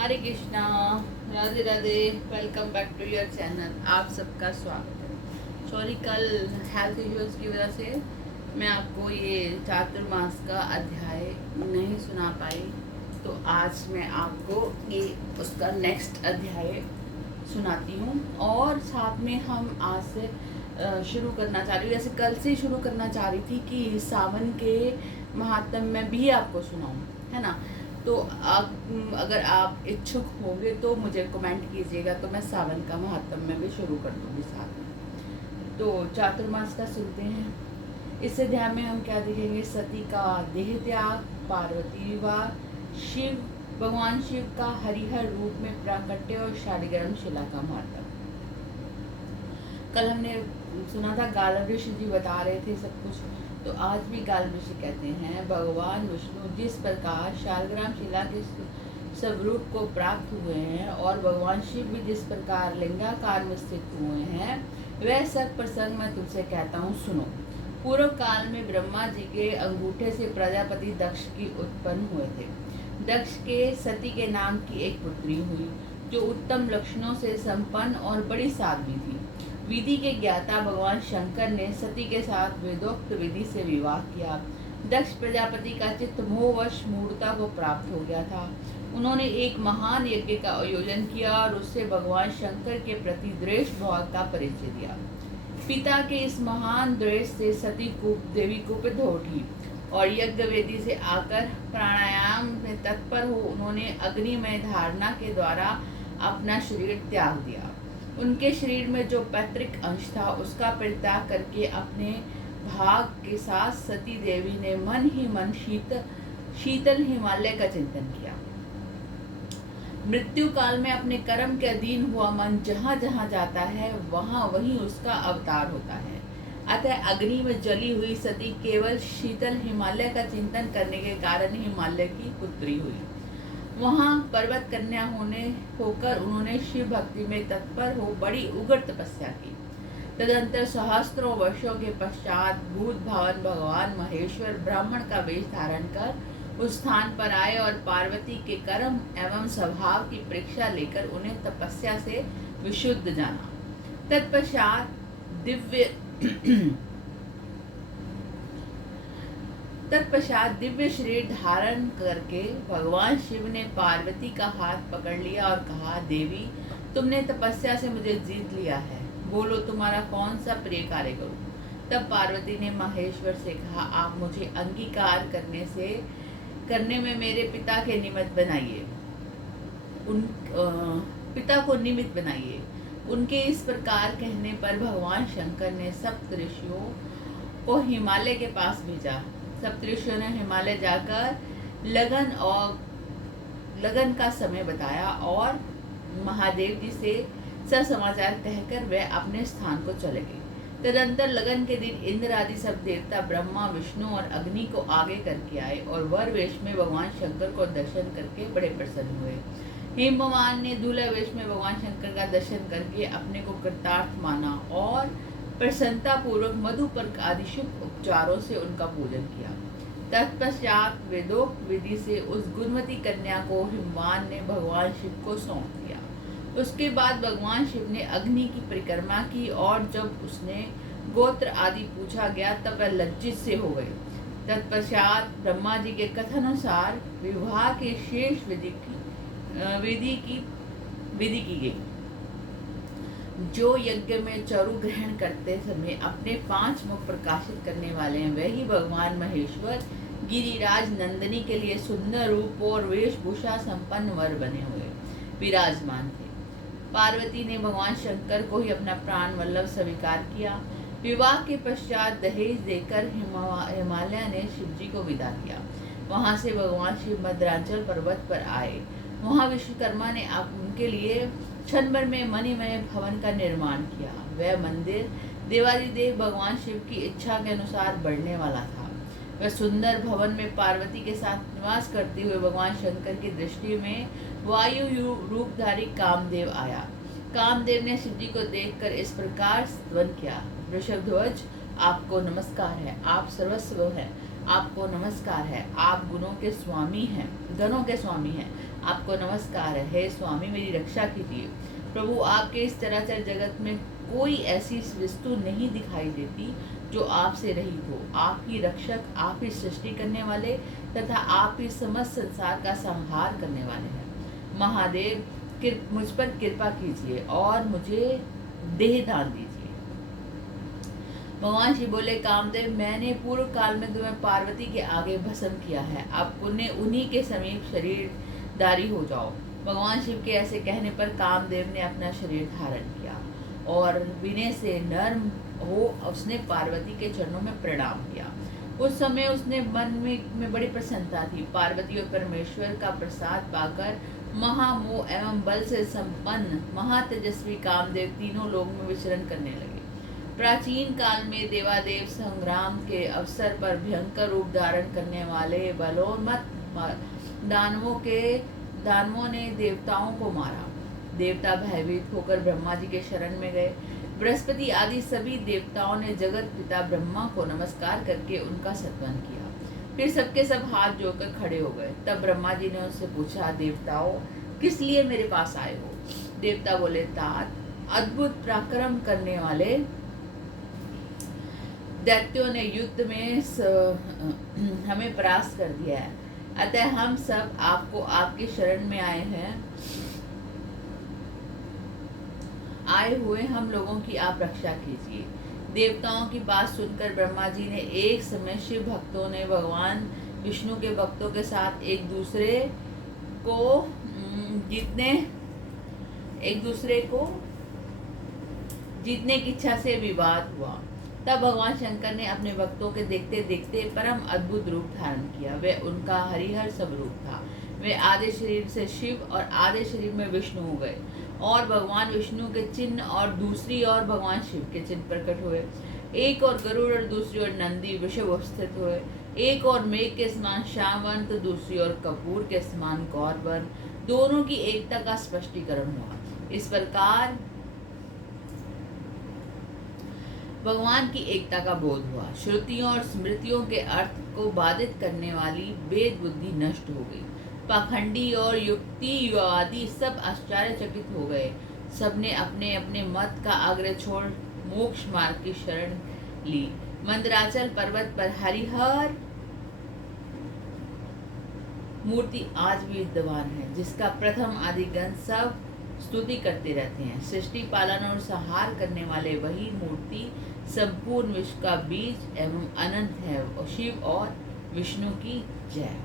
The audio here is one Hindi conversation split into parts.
Hare Krishna, Radhe Radhe. Welcome back to your channel. आप सबका स्वागत है। सॉरी, कल हेल्थ इश्यूज की वजह से मैं आपको ये चातुर्मास का अध्याय नहीं सुना पाई, तो आज मैं आपको ये उसका नेक्स्ट अध्याय सुनाती हूँ। और साथ में हम आज से शुरू करना चाह रही हूँ, जैसे कल से शुरू करना चाह रही थी कि सावन के महात्म में भी आपको सुनाऊँ, है ना। तो अगर आप इच्छुक होंगे तो मुझे कमेंट कीजिएगा, तो मैं सावन का महात्म में भी शुरू कर दूँगी साथ में। तो चातुर्मास का सुनते हैं। इस अध्याय में हम क्या देखेंगे? सती का देह त्याग, पार्वती विवाह, शिव भगवान शिव का हरिहर रूप में प्राकट्य और शालिग्राम शिला का महात्म। कल हमने सुना था गालव ऋषि जी बता रहे थे सब कुछ, तो आज भी गालव ऋषि कहते हैं भगवान विष्णु जिस प्रकार शालग्राम शिला के स्वरूप को प्राप्त हुए हैं और भगवान शिव भी जिस प्रकार लिंगाकार में स्थित हुए हैं, वह सब प्रसंग मैं तुमसे कहता हूँ, सुनो। पूर्व काल में ब्रह्मा जी के अंगूठे से प्रजापति दक्ष की उत्पन्न हुए थे। दक्ष के सती के नाम की एक पुत्री हुई, जो उत्तम लक्षणों से संपन्न और बड़ी साध्वी थी। विधि के ज्ञाता भगवान शंकर ने सती के साथ वेदोक्त विधि से विवाह किया। दक्ष प्रजापति का चित्त मोहवश मूर्ता को प्राप्त हो गया था। उन्होंने एक महान यज्ञ का आयोजन किया और उससे भगवान शंकर के प्रति द्वेष भाव का परिचय दिया। पिता के इस महान द्वेष से सती देवी कुपित हो उठी और यज्ञ वेदी से आकर प्राणायाम में तत्पर हो उन्होंने अग्निमय धारणा के द्वारा अपना शरीर त्याग दिया। उनके शरीर में जो पैतृक अंश था उसका परित्याग करके अपने भाग के साथ सती देवी ने मन ही मन शीतल हिमालय का चिंतन किया। मृत्यु काल में अपने कर्म के अधीन हुआ मन जहाँ जहाँ जाता है वहाँ वहीं उसका अवतार होता है। अतः अग्नि में जली हुई सती केवल शीतल हिमालय का चिंतन करने के कारण हिमालय की पुत्री हुई। वहाँ पर्वत कन्या होकर उन्होंने शिव भक्ति में तत्पर हो बड़ी उग्र तपस्या की। तदंतर सहस्त्रों वर्षों के पश्चात भूत भावन भगवान महेश्वर ब्राह्मण का वेश धारण कर उस स्थान पर आए और पार्वती के कर्म एवं स्वभाव की परीक्षा लेकर उन्हें तपस्या से विशुद्ध जाना। तत्पश्चात दिव्य शरीर धारण करके भगवान शिव ने पार्वती का हाथ पकड़ लिया और कहा, देवी, तुमने तपस्या से मुझे जीत लिया है, बोलो तुम्हारा कौन सा प्रिय कार्य करूं। तब पार्वती ने महेश्वर से कहा, आप मुझे अंगीकार करने में मेरे पिता के निमित्त बनाइए, पिता को निमित्त बनाइए। उनके इस प्रकार कहने पर भगवान शंकर ने सप्त ऋषियों को हिमालय के पास भेजा। सप्तऋषियों ने हिमालय जाकर लगन का समय बताया और महादेव जी से ससमाचार कहकर वे अपने स्थान को चले गए। तदंतर लगन के दिन इंद्र आदि सब देवता ब्रह्मा, विष्णु और अग्नि को आगे करके आए और वर वेश में भगवान शंकर को दर्शन करके बड़े प्रसन्न हुए। हिमवान ने दूल्हा वेश में भगवान शंकर का दर्शन करके अपने को कृतार्थ माना और प्रसन्नता पूर्वक मधुपर्क आदि शुभ उपचारों से उनका पूजन किया। तत्पश्चात वेदोक्त विधि से उस गुणवती कन्या को हिमवान ने भगवान शिव को सौंप दिया। उसके बाद भगवान शिव ने अग्नि की परिक्रमा की और जब उसने गोत्र आदि पूछा गया तब वह लज्जित से हो गए। तत्पश्चात ब्रह्मा जी के कथनानुसार विवाह के शेष विधि की गई। जो यज्ञ में चरु ग्रहण करते समय अपने 5 मुख प्रकाशित करने वाले हैं, वही भगवान महेश्वर गिरिराज नंदिनी के लिए सुंदर रूप और वेशभूषा संपन्न वर बने हुए विराजमान थे। पार्वती ने भगवान शंकर को ही अपना प्राण वल्लभ स्वीकार किया। विवाह के पश्चात दहेज देकर हिमालय ने शिव जी को विदा किया। वहां से भगवान शिव मद्रांचल पर्वत पर आए। वहां विश्वकर्मा ने उनके लिए क्षण भर में मणिमय भवन का निर्माण किया। वह मंदिर देवादिदेव भगवान शिव की इच्छा के अनुसार बढ़ने वाला था। वह सुंदर भवन में पार्वती के साथ निवास करते हुए भगवान शंकर की दृष्टि में वायु रूपधारी कामदेव आया। कामदेव ने शिव जी को देखकर इस प्रकार स्तवन किया, वृषभध्वज, आपको नमस्कार है, आप सर्वस्व हैं, आपको नमस्कार है, आप गणों के स्वामी हैं, आपको नमस्कार है, हे स्वामी मेरी रक्षा कीजिए। प्रभु आपके इस चराचर जगत में कोई ऐसी वस्तु नहीं दिखाई देती जो आपसे रहित हो। आप ही रक्षक, आप ही सृष्टि करने वाले तथा आप ही समस्त संसार का संहार करने वाले हैं। महादेव मुझ पर कृपा कीजिए और मुझे देह दान दीजिए। भगवान शिव बोले, कामदेव मैंने पूर्व काल में तुम्हें पार्वती के आगे भस्म किया है, अब पुण्य उन्हीं के समीप शरीरधारी हो जाओ। भगवान शिव के ऐसे कहने पर कामदेव ने अपना शरीर धारण किया और विनय से नर्म हो उसने पार्वती के चरणों में प्रणाम किया। उस समय उसने मन में बड़ी प्रसन्नता थी। पार्वती और परमेश्वर का प्रसाद पाकर महामोह एवं बल से संपन्न महातेजस्वी कामदेव तीनों लोक में विचरण करने लगे। प्राचीन काल में देवादेव संग्राम के अवसर पर भयंकर रूप धारण करने वाले बलोन्मत्त दानवों ने देवताओं को मारा। देवता भयभीत होकर ब्रह्मा जी के शरण में गए। बृहस्पति आदि सभी देवताओं ने जगत पिता ब्रह्मा को नमस्कार करके उनका सत्वन किया। फिर सबके सब हाथ जोड़कर खड़े हो गए। तब ब्रह्मा जी ने उनसे पूछा, देवताओं किस लिए मेरे पास आए हो? देवता बोले, तात अद्भुत पराक्रम करने वाले दैत्यों ने युद्ध में हमें परास्त कर दिया है, अतः हम सब आपको आपके शरण में आए हुए हम लोगों की आप रक्षा कीजिए। देवताओं की बात सुनकर ब्रह्मा जी ने एक समय शिव भक्तों ने भगवान विष्णु के भक्तों के साथ एक दूसरे को जीतने की इच्छा से विवाद हुआ। तब भगवान शंकर ने अपने भक्तों के देखते देखते परम अद्भुत रूप धारण किया। वह उनका हरिहर स्वरूप था। वे आधे शरीर से शिव और आधे शरीर में विष्णु हो गए और भगवान विष्णु के चिन्ह और दूसरी ओर भगवान शिव के चिन्ह प्रकट हुए। एक और गरुड़ और दूसरी ओर नंदी वृषभ स्थित हुए। एक और मेघ के समान श्यामवर्ण तो दूसरी ओर कपूर के समान गौरवर्ण। दोनों की एकता का स्पष्टीकरण हुआ। इस प्रकार भगवान की एकता का बोध हुआ। श्रुतियों और स्मृतियों के अर्थ को बाधित करने वाली वेद बुद्धि नष्ट हो गई। पाखंडी और युक्तिवादी सब आश्चर्यचकित हो गए। सबने अपने अपने मत का आग्रह छोड़ मोक्ष मार्ग की शरण ली। मंदराचल पर्वत पर हरिहर मूर्ति आज भी विद्यमान है, जिसका प्रथम आदिगण सब स्तुति करते रहते हैं। सृष्टि पालन और संहार करने वाले वही मूर्ति संपूर्ण विश्व का बीज एवं अनंत है। और शिव और विष्णु की जय।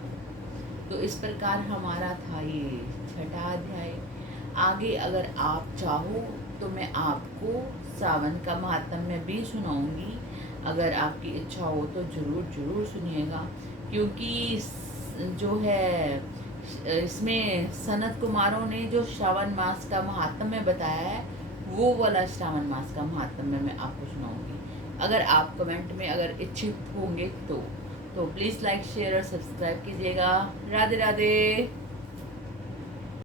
तो इस प्रकार हमारा था ये छठा अध्याय। आगे अगर आप चाहो तो मैं आपको सावन का महात्म्य भी सुनाऊंगी। अगर आपकी इच्छा हो तो जरूर सुनिएगा, क्योंकि जो है इसमें सनत कुमारों ने जो श्रावण मास का महात्म्य बताया है, वो वाला श्रावण मास का महात्म्य मैं आपको सुनाऊंगी। अगर आप कमेंट में अगर इच्छुक होंगे तो प्लीज़ लाइक शेयर और सब्सक्राइब कीजिएगा। राधे राधे।